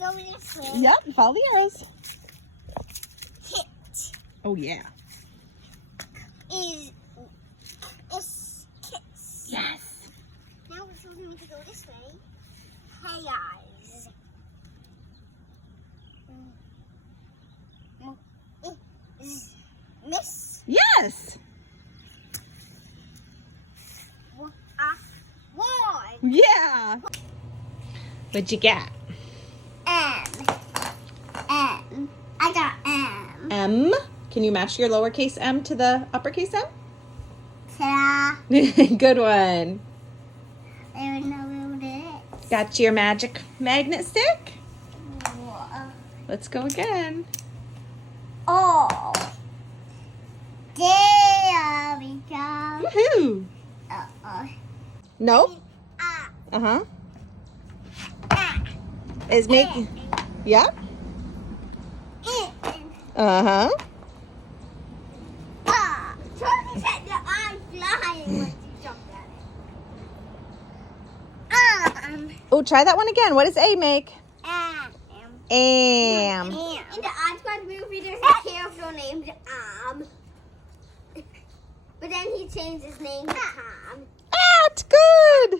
go this way. Yep, follow the arrows. Hit Oh, yeah. is kiss. Yes. Now we're supposed to go this way. Hey eyes. Miss. Yes. One. Yeah. What'd you get? M. I got M. M. Can you match your lowercase m to the uppercase M? Ta. Good one. I don't know what it is. Got your magic magnet stick? Let's go again. Oh. There we go. Woohoo. Uh-oh. Nope. Uh-huh. Is make... Yep. Uh-huh. Charlie said that I'm flying once you jumped at it. Oh, try that one again. What does A make? Am. Am. In the iSquad movie, there's a character named but then he changed his name to Tom. That's good.